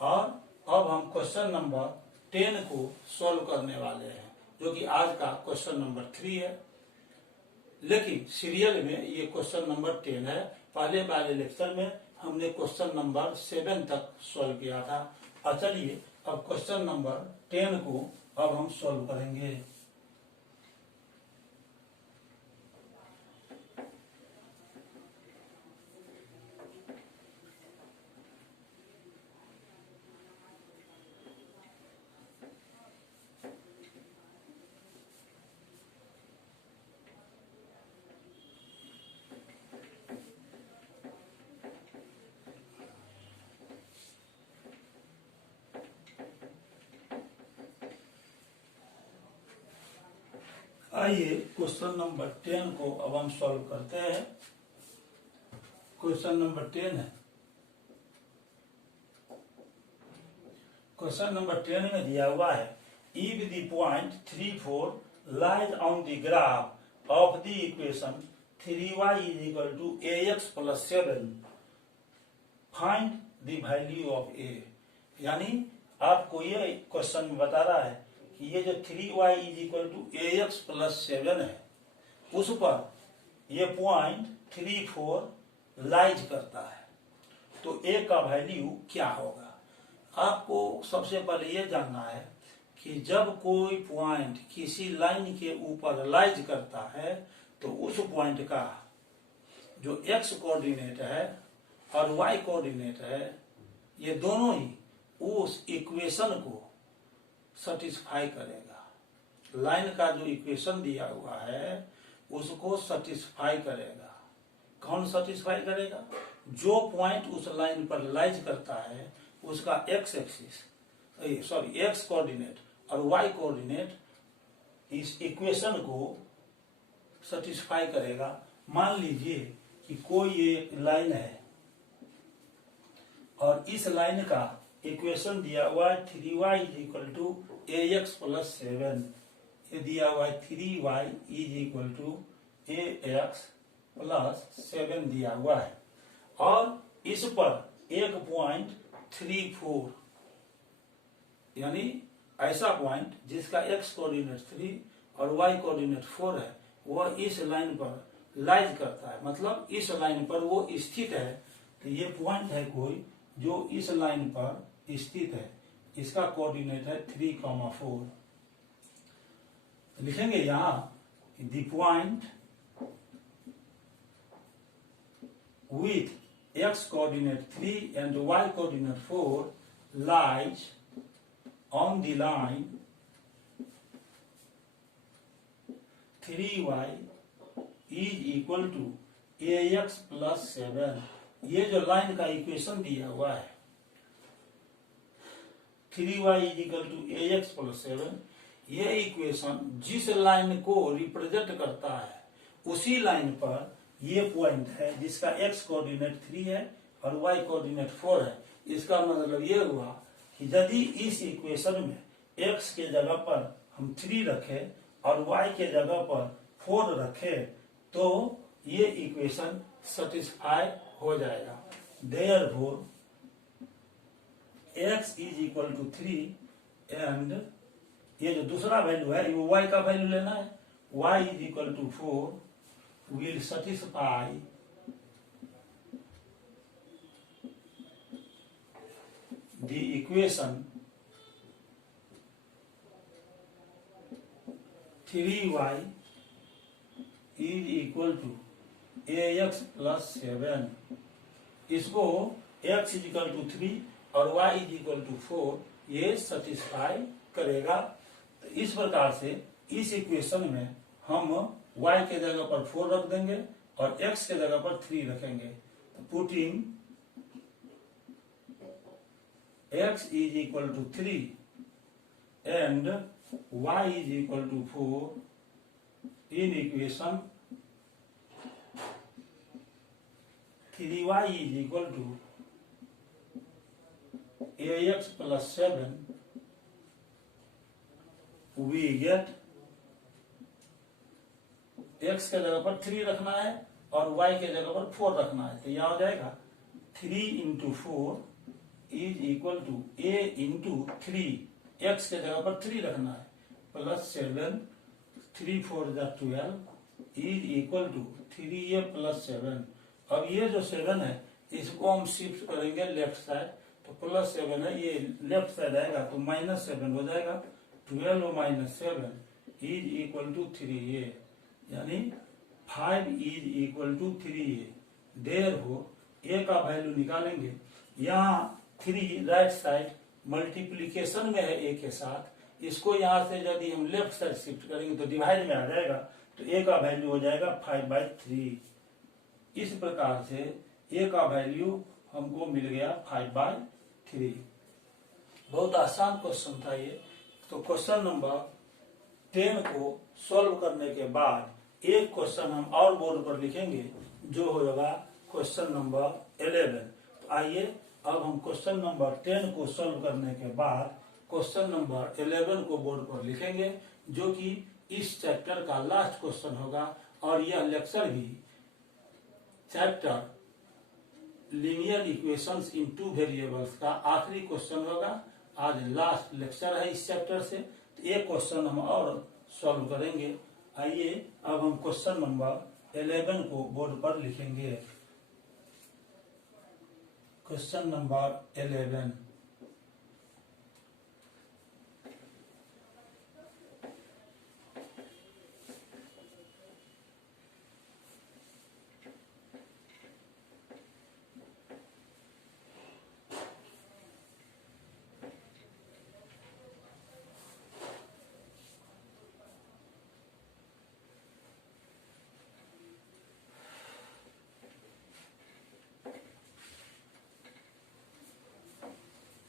और अब हम क्वेश्चन नंबर 10 को सॉल्व करने वाले हैं, जो कि आज का क्वेश्चन नंबर 3 है। लेकिन सीरियल में ये क्वेश्चन नंबर 10 है। पहले वाले लेक्चर में हमने क्वेश्चन नंबर 7 तक सॉल्व किया था। चलिए अब क्वेश्चन नंबर 10 को अब हम सॉल्व करेंगे। आइए क्वेश्चन नंबर 10 को अब हम सॉल्व करते हैं। क्वेश्चन नंबर 10 है। क्वेश्चन नंबर 10 में दिया हुआ है if the point 3, 4 lies on the graph of the equation 3y = ax + 7 find the value of a। यानी आपको ये क्वेश्चन में बता रहा है कि ये जो 3y = ax + 7 है उस पर ये पॉइंट 3, 4 लाइज करता है, तो a का वैल्यू क्या होगा। आपको सबसे पहले ये जानना है कि जब कोई पॉइंट किसी लाइन के ऊपर लाइज करता है तो उस पॉइंट का जो x कोऑर्डिनेट है और y कोऑर्डिनेट है, ये दोनों ही उस इक्वेशन को सेटिस्फाई करेगा। लाइन का जो इक्वेशन दिया हुआ है उसको सेटिस्फाई करेगा। कौन सेटिस्फाई करेगा? जो पॉइंट उस लाइन पर लाइज करता है उसका x कोऑर्डिनेट और y कोऑर्डिनेट इस इक्वेशन को सेटिस्फाई करेगा। मान लीजिए कि कोई एक लाइन है और इस लाइन का इक्वेशन दिया हुआ है 3y = ax + 7। ये दिया हुआ है 3y = ax + 7 दिया हुआ है और इस पर एक पॉइंट 3, 4 यानी ऐसा पॉइंट जिसका x कोऑर्डिनेट 3 और y कोऑर्डिनेट 4 है वह इस लाइन पर लाइज करता है, मतलब इस लाइन पर वो स्थित है। तो ये पॉइंट है कोई जो इस लाइन पर स्थित है, इसका कोऑर्डिनेट है 3, 4। लिखेंगे यहां the point with x coordinate 3 and y coordinate 4 lies on the line 3y = ax + 7। ये जो लाइन का इक्वेशन दिया हुआ है 3y = ax + 7, ये इक्वेशन जिस लाइन को रिप्रेजेंट करता है उसी लाइन पर ये पॉइंट है जिसका x कोऑर्डिनेट 3 है और y कोऑर्डिनेट 4 है। इसका मतलब ये हुआ कि यदि इस इक्वेशन में x के जगह पर हम 3 रखें और y के जगह पर 4 रखें तो ये इक्वेशन सेटिस्फाई हो जाएगा। Therefore x = 3 एंड ये जो दूसरा वैल्यू है ये y का वैल्यू लेना है, y = 4 will satisfy the equation 3y = ax + 7। इसको x = 3 और y = 4 ये सेटिस्फाई करेगा। तो इस प्रकार से इस इक्वेशन में हम y के जगह पर 4 रख देंगे और x के जगह पर 3 रखेंगे। Putting x = 3 and y = 4 in equation 3y = ax + 7 we get x के जगह पर 3 रखना है और y के जगह पर 4 रखना है। तो यह हो जाएगा 3 × 4 = a × 3, x के जगह पर 3 रखना है प्लस 7, 3 × 4 = 12 = 3a + 7। अब ये जो 7 है इसको हम शिफ्ट करेंगे लेफ्ट साइड, तो प्लस 7 है ये लेफ्ट साइड आएगा तो -7 हो जाएगा। 12 - 7 = 3a, यानी 5 = 3a। Therefore a का वैल्यू निकालेंगे। यहाँ 3 राइट साइड मल्टीप्लीकेशन में है a के साथ, इसको यहाँ से यदि हम लेफ्ट साइड शिफ्ट करेंगे तो डिवाइड में आ जाएगा, तो a का वैल्यू हो जाएगा 5/3। इस प्रकार से a का वैल्यू हमको मिल गया 5/3। बहुत आसान क्वेश्चन था ये। तो क्वेश्चन नंबर 10 को सॉल्व करने के बाद एक क्वेश्चन हम और बोर्ड पर लिखेंगे जो होगा क्वेश्चन नंबर 11। तो आइए अब हम क्वेश्चन नंबर 10 को सॉल्व करने के बाद क्वेश्चन नंबर 11 को बोर्ड पर लिखेंगे जो कि इस चैप्टर का लास्ट क्वेश्चन होगा। और यह लेक्चर भी चैप्टर लीनियर इक्वेशंस इन टू वेरिएबल्स का आखिरी क्वेश्चन होगा। आज लास्ट लेक्चर है इस चैप्टर से, तो एक क्वेश्चन हम और सॉल्व करेंगे। आइए अब हम क्वेश्चन नंबर 11 को बोर्ड पर लिखेंगे। Question number 11।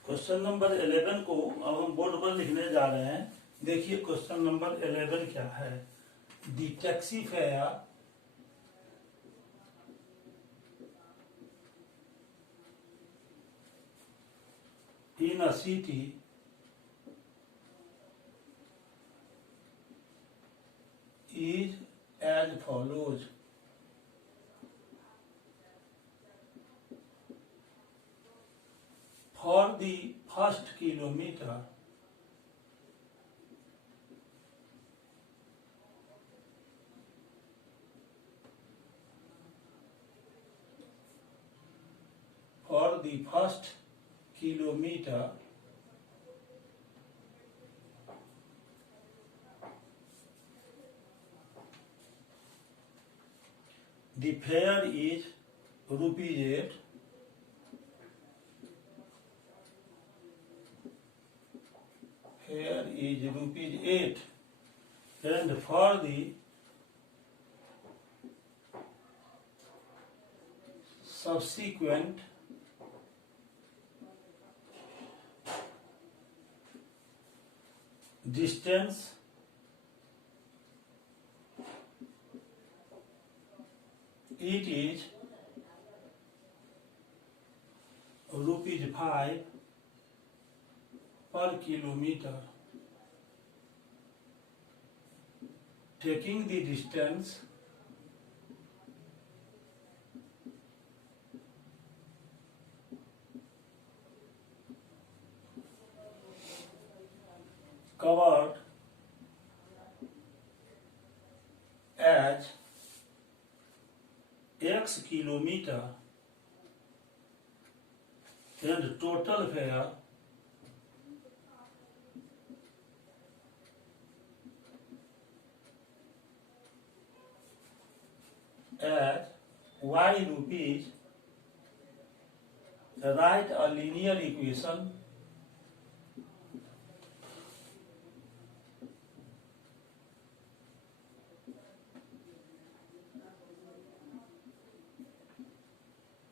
क्वेश्चन नंबर 11 को अब हम बोर्ड पर लिखने जा रहे हैं। देखिए क्वेश्चन नंबर 11 क्या है। The taxi fare in a city is as follows. For the first kilometer, the fare is ₹8. Fare is ₹8, and for the subsequent distance it is ₹5 per kilometer. Taking the distance covered as X kilometer and total fare as Y rupees, write a linear equation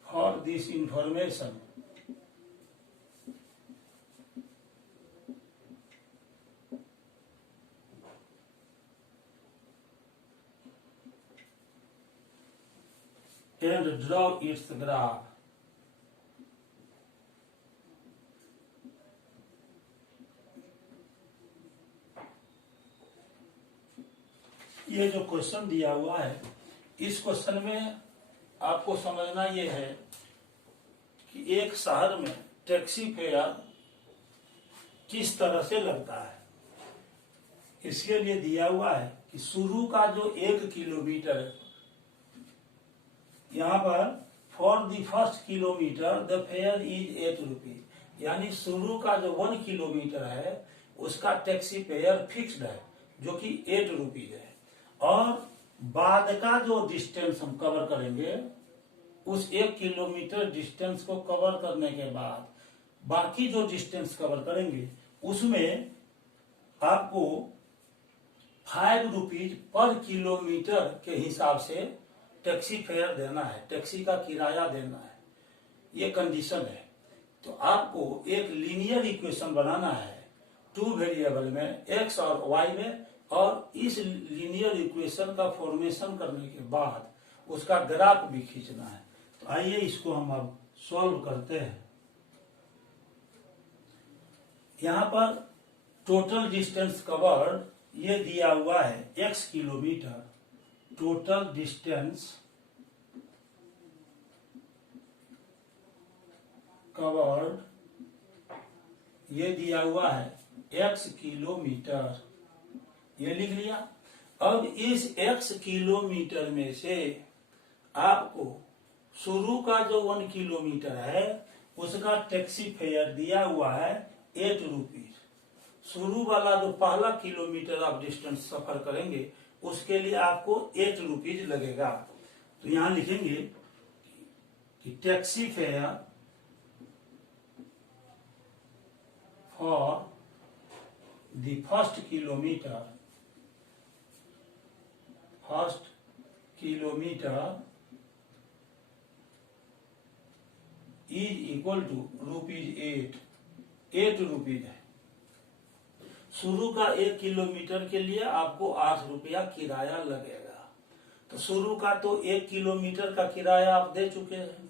for this information. And draw its graph. ये जो क्वेश्चन दिया हुआ है, इस क्वेश्चन में आपको समझना ये है कि एक शहर में टैक्सी फेयर किस तरह से लगता है। इसके लिए दिया हुआ है कि शुरू का जो 1 किलोमीटर है, यहाँ पर for the first kilometre the fair is ₹8, यानी शुरू का जो 1 किलोमीटर है उसका टैक्सी फेयर फिक्स्ड है जो कि ₹8 है। और बाद का जो डिस्टेंस हम कवर करेंगे, उस 1 किलोमीटर डिस्टेंस को कवर करने के बाद बाकी जो डिस्टेंस कवर करेंगे उसमें आपको ₹5 पर किलोमीटर के हिसाब से टैक्सी फेयर देना है, टैक्सी का किराया देना है, ये कंडीशन है। तो आपको एक लीनियर इक्वेशन बनाना है 2 वेरिएबल में, x और y में, और इस लीनियर इक्वेशन का फॉर्मेशन करने के बाद उसका ग्राफ भी खींचना है। तो आइए इसको हम अब सॉल्व करते हैं। यहाँ पर टोटल डिस्टेंस कवर्ड ये दिया हुआ है x kilometre. Total distance covered ये दिया हुआ है x किलोमीटर, ये लिख लिया। अब इस x किलोमीटर में से आपको शुरू का जो 1 किलोमीटर है उसका टैक्सी फेयर दिया हुआ है 8 रुपीज। शुरू वाला जो पहला किलोमीटर आप डिस्टेंस सफर करेंगे उसके लिए आपको 8 रुपीज लगेगा। तो यहां लिखेंगे कि taxi fare for the first kilometre is equal to ₹8। 8 rupees है। शुरू का 1 किलोमीटर के लिए आपको 8 रुपया किराया लगेगा। तो शुरू का तो 1 किलोमीटर का किराया आप दे चुके हैं।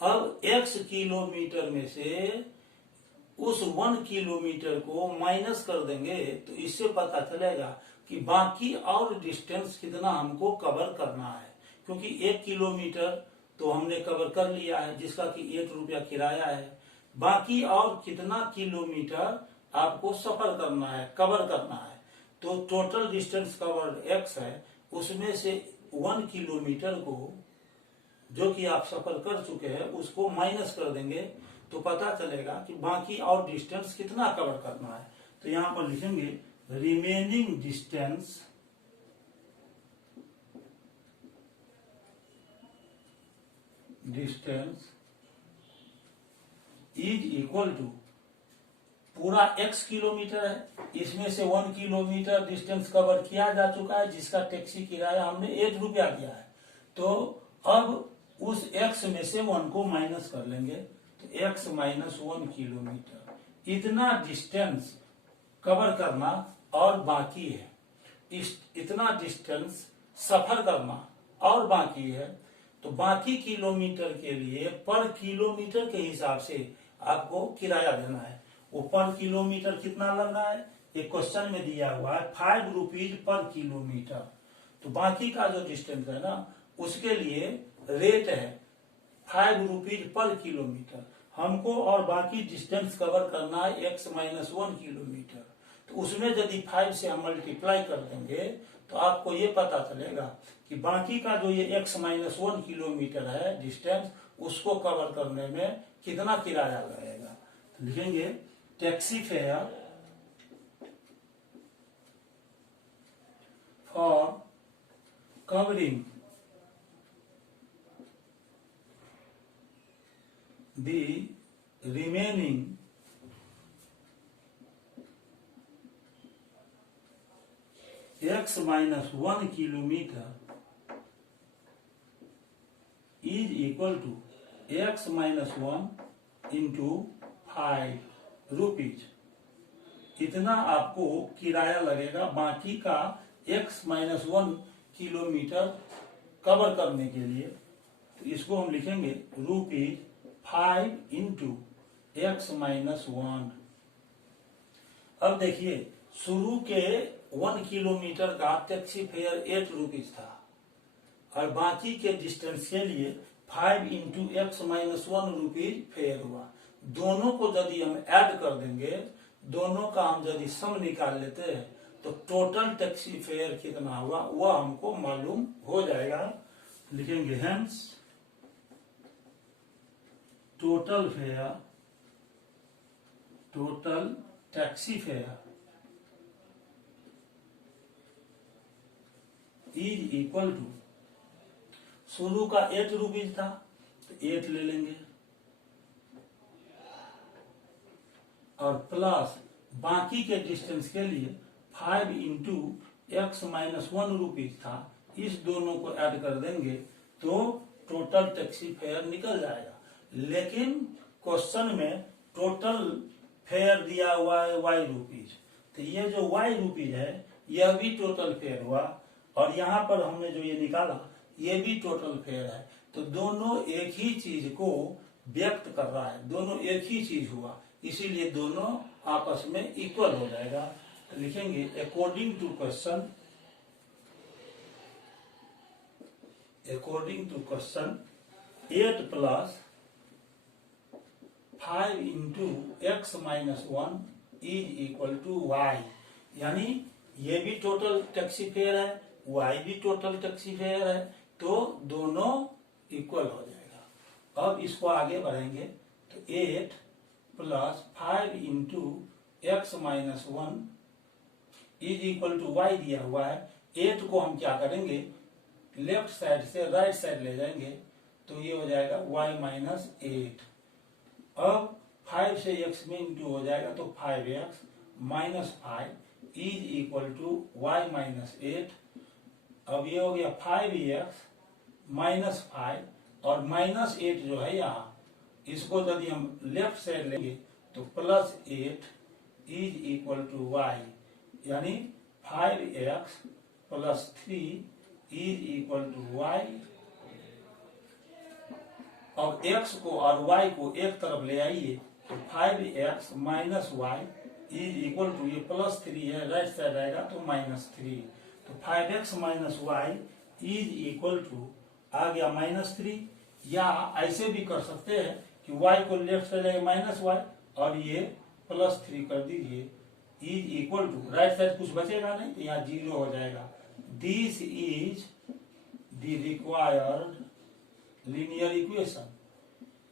अब x किलोमीटर में से उस 1 किलोमीटर को माइनस कर देंगे तो इससे पता चलेगा कि बाकी और डिस्टेंस कितना हमको कवर करना है। क्योंकि 1 किलोमीटर तो हमने कवर कर लिया है जिसका कि 8 रुपया किराया है। बाकी और कितना किलोमीटर आपको सफर करना है, कवर करना है। तो टोटल डिस्टेंस कवर्ड x है, उसमें से 1 किलोमीटर को जो कि आप सफर कर चुके हैं उसको माइनस कर देंगे तो पता चलेगा कि बाकी और डिस्टेंस कितना कवर करना है। तो यहां पर लिखेंगे remaining distance is equal to पूरा x किलोमीटर है, इसमें से 1 किलोमीटर डिस्टेंस कवर किया जा चुका है जिसका टैक्सी किराया हमने 8 रुपया दिया है। तो अब उस x में से 1 को माइनस कर लेंगे तो x माइनस 1 किलोमीटर इतना डिस्टेंस कवर करना और बाकी है। इतना डिस्टेंस सफर करना और बाकी है। तो बाकी किलोमीटर के लिए पर किलोमीटर के हिसाब से आपको किराया देना है। वो पर किलोमीटर कितना लग रहा है, एक क्वेश्चन में दिया हुआ है 5 रुपीज पर किलोमीटर। तो बाकी का जो डिस्टेंस है ना उसके लिए रेट है 5 रुपीज पर किलोमीटर। हमको और बाकी डिस्टेंस कवर करना है x माइनस 1 किलोमीटर। तो उसमें यदि 5 से हम मल्टीप्लाई कर देंगे तो आपको ये पता चलेगा कि बाकी का जो ये x माइनस 1 किलोमीटर है डिस्टेंस उसको कवर करने में कितना किराया लगेगा। तो लिखेंगे taxi fare for covering the remaining x minus 1 kilometer is equal to x minus 1 into 5 rupees. इतना आपको किराया लगेगा बाकी का x माइनस 1 किलोमीटर कवर करने के लिए। तो इसको हम लिखेंगे ₹5 इंटू x माइनस 1। अब देखिए शुरू के 1 किलोमीटर का टैक्सी फेयर 8 रुपीज था और बाकी के डिस्टेंस के लिए 5 into x minus 1 rupees fair हुआ। दोनों को यदि हम ऐड कर देंगे, दोनों का हम यदि सम निकाल लेते हैं तो टोटल टैक्सी फेयर कितना हुआ वह हमको मालूम हो जाएगा। लिखेंगे hence total fare, total taxi fare is equal to शुरू का 8 रुपीज था तो 8 ले लेंगे और प्लस बाकी के डिस्टेंस के लिए 5 इंटू x माइनस 1 रुपीज था, इस दोनों को ऐड कर देंगे तो टोटल टैक्सी फेयर निकल जाएगा। लेकिन क्वेश्चन में टोटल फेयर दिया हुआ है y रुपीज, तो ये जो y रुपीज है यह भी टोटल फेयर हुआ, और यहाँ पर हमने जो ये निकाला ये भी टोटल फेयर है। तो दोनों एक ही चीज को व्यक्त कर रहा है, दोनों एक ही चीज हुआ, इसीलिए दोनों आपस में इक्वल हो जाएगा। तो लिखेंगे according to question 8 plus 5 into x minus 1 is equal to y, यानी ये भी टोटल टैक्सीफेयर है, वाई भी टोटल टैक्सीफेयर है, तो दोनों इक्वल हो जाएगा। अब इसको आगे बढ़ेंगे तो 8 plus 5 into x minus 1 is equal to y दिया हुआ है। 8 को हम क्या करेंगे, लेफ्ट साइड से राइट साइड ले जाएंगे, तो ये हो जाएगा y माइनस 8। अब 5 से x में इंटू हो जाएगा तो 5x minus 5 is equal to y minus 8। अब ये हो गया 5x माइनस 5 और माइनस 8 जो है यहाँ, इसको यदि हम लेफ्ट साइड लेंगे तो plus 8 is equal to y, यानी 5x plus 3 is equal to y। अब x को और y को एक तरफ ले आइए तो 5x minus Y is equal to, ये प्लस 3 है, राइट साइड आएगा तो माइनस 3, तो 5x minus Y is equal to आ गया माइनस 3। या ऐसे भी कर सकते हैं कि y को लेफ्ट साइड आएगा माइनस वाई और ये प्लस 3 कर दीजिए, is equal to right side कुछ बचेगा नहीं तो यहाँ 0 हो जाएगा। This is the required linear equation,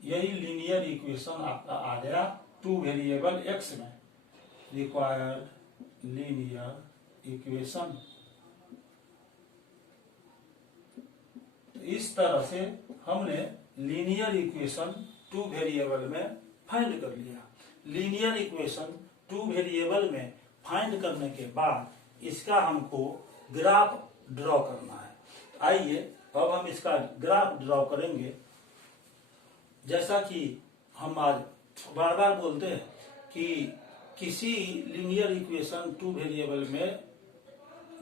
यही लीनियर इक्वेशन आपका आ गया 2 वेरिएबल x में, रिक्वायर्ड लीनियर इक्वेशन। तो इस तरह से हमने लीनियर इक्वेशन 2 वेरिएबल में फाइंड कर लिया। लीनियर इक्वेशन 2 वेरिएबल में फाइंड करने के बाद इसका हमको ग्राफ ड्रॉ करना है। आइए अब हम इसका ग्राफ ड्रॉ करेंगे। जैसा कि हम आज बार बार बोलते हैं कि किसी लीनियर इक्वेशन 2 वेरिएबल में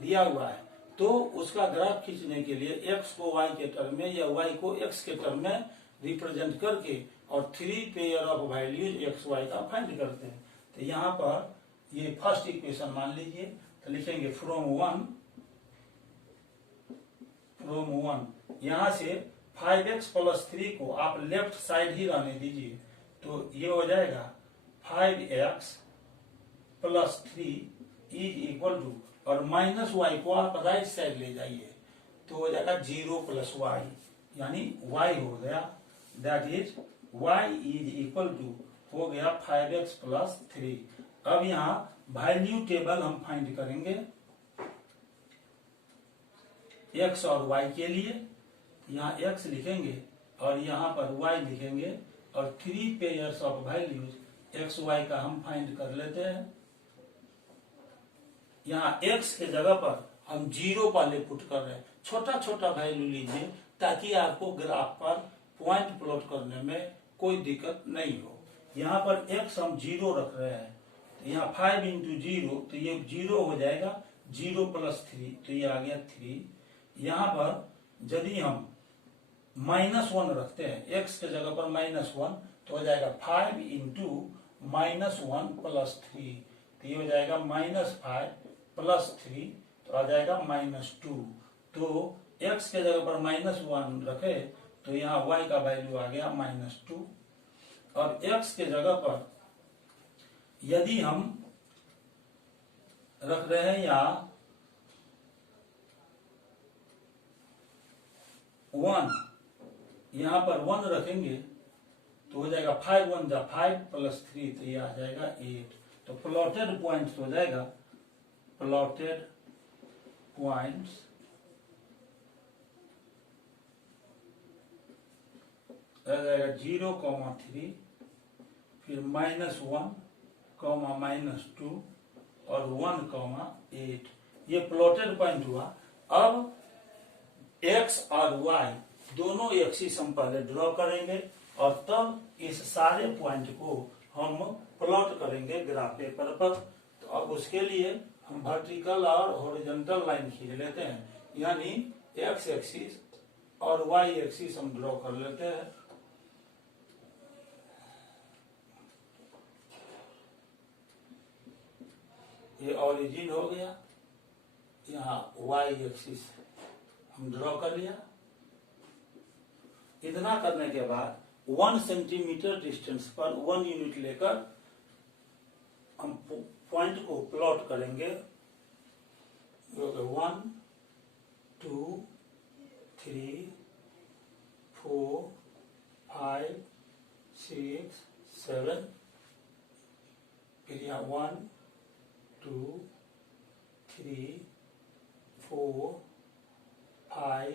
दिया हुआ है तो उसका ग्राफ खींचने के लिए x को y के टर्म में या y को x के टर्म में रिप्रेजेंट करके और 3 pair of values x y का फाइंड करते हैं। तो यहाँ पर ये फर्स्ट इक्वेशन मान लीजिए, तो लिखेंगे फ्रॉम 1 यहाँ से 5x प्लस 3 को आप लेफ्ट साइड ही रहने दीजिए, तो ये हो जाएगा 5x plus 3 is equal to, और माइनस y को आप राइट साइड ले जाइए तो हो जाएगा 0 प्लस y, यानी y हो गया, that is y is equal to हो गया 5x प्लस 3। अब यहाँ वैल्यू टेबल हम फाइंड करेंगे x और y के लिए, यहाँ x लिखेंगे और यहाँ पर y लिखेंगे और 3 pairs of values x y का हम फाइंड कर लेते हैं। यहाँ x के जगह पर हम 0 पहले पुट कर रहे हैं, छोटा छोटा वैल्यू लीजिए ताकि आपको ग्राफ पर पॉइंट प्लॉट करने में कोई दिक्कत नहीं हो। यहाँ पर x हम 0 रख रहे हैं, तो यहाँ 5 इंटू 0 तो ये 0 हो जाएगा, 0 प्लस 3 तो ये आ गया 3। यहाँ पर यदि हम -1 रखते हैं, x के जगह पर -1 तो हो जाएगा 5 इंटू -1 प्लस 3, तो ये हो जाएगा -5 प्लस 3 तो आ जाएगा -2। तो x के जगह पर -1 रखे तो यहाँ y का वैल्यू आ गया -2। और x के जगह पर यदि हम रख रहे हैं यहाँ 1, यहाँ पर 1 रखेंगे तो हो जाएगा 5 1 जा 5 प्लस 3 तो ये आ जाएगा 8। तो प्लॉटेड पॉइंट्स हो जाएगा, प्लॉटेड पॉइंट्स आ जाएगा 0,3 फिर -1, -2 और 1,8, ये प्लॉटेड पॉइंट हुआ। अब x और y दोनों एक्सिस हम पहले ड्रॉ करेंगे और तब इस सारे पॉइंट को हम प्लॉट करेंगे ग्राफ पेपर पर। तो अब उसके लिए हम वर्टिकल और हॉरिजॉन्टल लाइन खींच लेते हैं, यानी एक्स एक्सिस और वाई एक्सिस हम ड्रॉ कर लेते हैं। ये ओरिजिन हो गया, यहाँ वाई एक्सिस हम ड्रॉ कर लिया। इतना करने के बाद 1 सेंटीमीटर डिस्टेंस पर 1 यूनिट लेकर हम पॉइंट को प्लॉट करेंगे। 1 2 3 4 5 6 7, फिर यहाँ 1 2 3 4 5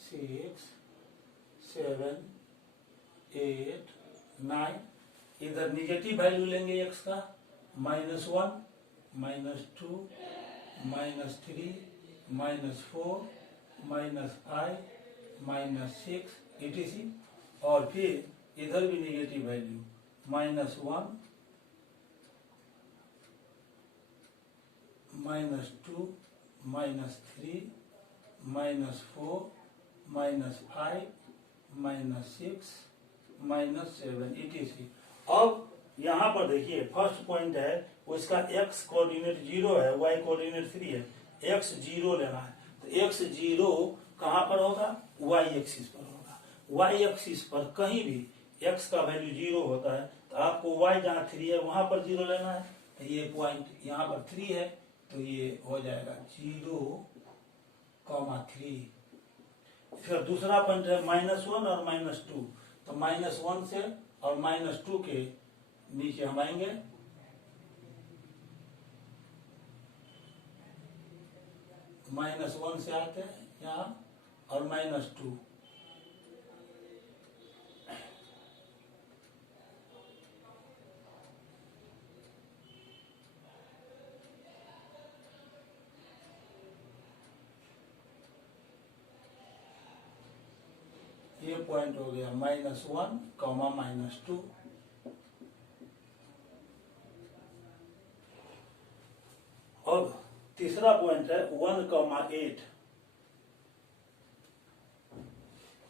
6 7 8 9। इधर निगेटिव वैल्यू लेंगे एक्स का, -1 -2 -3 -4 -5 -6 etc। और फिर इधर भी निगेटिव वैल्यू -1 -2 -3 -4 -5 -6 -7 etc। अब यहाँ पर देखिए फर्स्ट पॉइंट है, उसका x कोऑर्डिनेट 0 है, y कोऑर्डिनेट 3 है, x 0 लेना है। तो x 0 कहाँ पर होगा? y एक्सिस पर होगा। y एक्सिस पर कहीं भी x का वैल्यू 0 होता है, तो आपको y जहाँ 3 है वहां पर 0 लेना है। तो ये पॉइंट यहाँ पर 3 है, तो ये हो जाएगा 0, 3। फिर दूसरा पॉइंट है -1 और -2, तो -1 से और -2 के नीचे हम आएंगे, -1 से आते हैं यहाँ और -2, ये पॉइंट हो गया -1, -2। अब तीसरा पॉइंट है 1,8।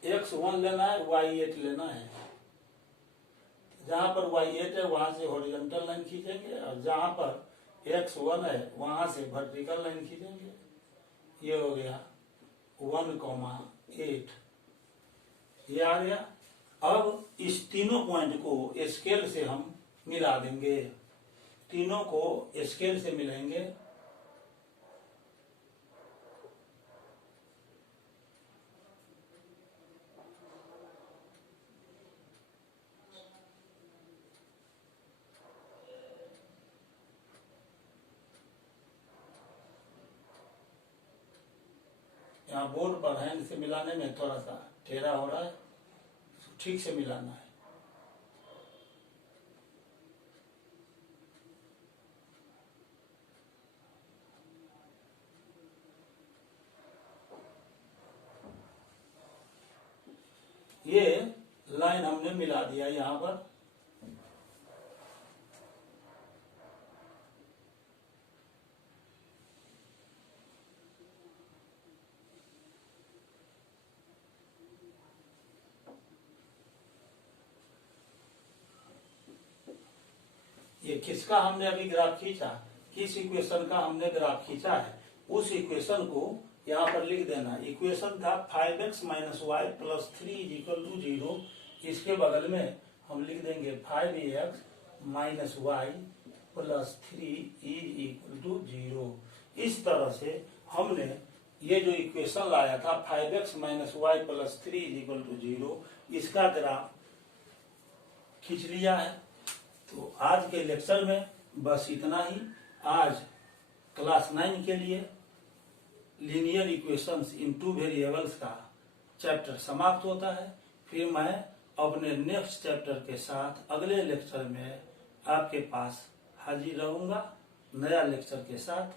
x1 लेना है, y8 लेना है। जहां पर y8 है वहां से हॉरिजॉन्टल लाइन खींचेंगे, और जहां पर x1 है वहां से वर्टिकल लाइन खींचेंगे। ये हो गया 1,8, ये आ गया। अब इस तीनों पॉइंट को स्केल से हम मिला देंगे, तीनों को स्केल से मिलेंगे। यहाँ बोर्ड पर हैंड से मिलाने में थोड़ा सा टेढ़ा हो रहा है, ठीक से मिलाना है। ये लाइन हमने मिला दिया यहाँ पर। ये किसका हमने अभी ग्राफ खींचा, किस इक्वेशन का हमने ग्राफ खींचा है, उस इक्वेशन को यहाँ पर लिख देना। इक्वेशन था 5x - y + 3 = 0। इसके बगल में हम लिख देंगे 5x - y + 3 = 0। इस तरह से हमने ये जो इक्वेशन लाया था 5x - y + 3 = 0, इसका ग्राफ खींच लिया है। तो आज के लेक्चर में बस इतना ही। आज क्लास 9 के लिए लीनियर इक्वेशंस इन 2 वेरिएबल्स का चैप्टर समाप्त होता है। फिर मैं अपने नेक्स्ट चैप्टर के साथ अगले लेक्चर में आपके पास हाजिर रहूंगा, नया लेक्चर के साथ।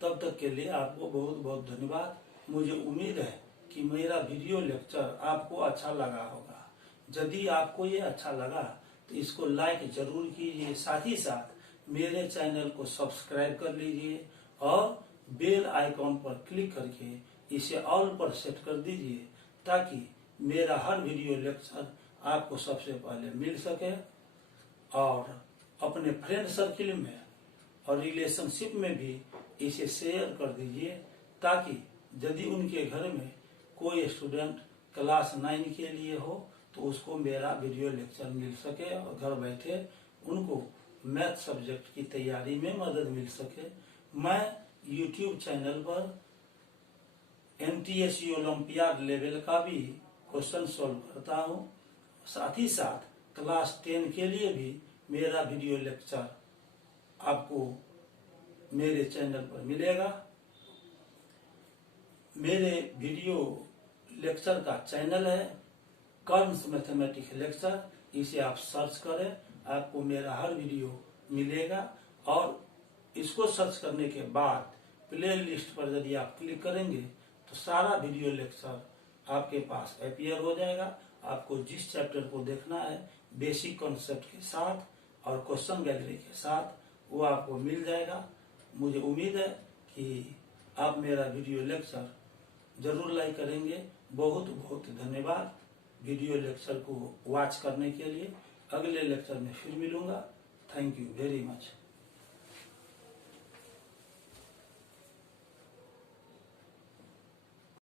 तब तक के लिए आपको बहुत बहुत धन्यवाद। मुझे उम्मीद है कि मेरा वीडियो लेक्चर आपको अच्छा लगा होगा। यदि आपको ये अच्छा लगा तो इसको लाइक जरूर कीजिए, साथ ही साथ मेरे चैनल को सब्सक्राइब कर लीजिए और बेल आइकॉन पर क्लिक करके इसे ऑल पर सेट कर दीजिए ताकि मेरा हर वीडियो लेक्चर आपको सबसे पहले मिल सके। और अपने फ्रेंड सर्किल में और रिलेशनशिप में भी इसे शेयर कर दीजिए ताकि यदि उनके घर में कोई स्टूडेंट क्लास 9 के लिए हो तो उसको मेरा वीडियो लेक्चर मिल सके और घर बैठे उनको मैथ सब्जेक्ट की तैयारी में मदद मिल सके। मैं YouTube चैनल पर MTSE ओलंपियाड लेवल का भी क्वेश्चन सॉल्व करता हूँ। साथ ही साथ क्लास 10 के लिए भी मेरा वीडियो लेक्चर आपको मेरे चैनल पर मिलेगा। मेरे वीडियो लेक्चर का चैनल है कर्म्स मैथमेटिक्स लेक्चर, इसे आप सर्च करें, आपको मेरा हर वीडियो मिलेगा। और इसको सर्च करने के बाद प्ले लिस्ट पर यदि आप क्लिक करेंगे तो सारा वीडियो लेक्चर आपके पास अपीयर हो जाएगा। आपको जिस चैप्टर को देखना है बेसिक कॉन्सेप्ट के साथ और क्वेश्चन गैलरी के साथ वो आपको मिल जाएगा। मुझे उम्मीद है कि आप मेरा वीडियो लेक्चर जरूर लाइक करेंगे। बहुत बहुत धन्यवाद वीडियो लेक्चर को वॉच करने के लिए। अगले लेक्चर में फिर मिलूंगा। Thank you very much.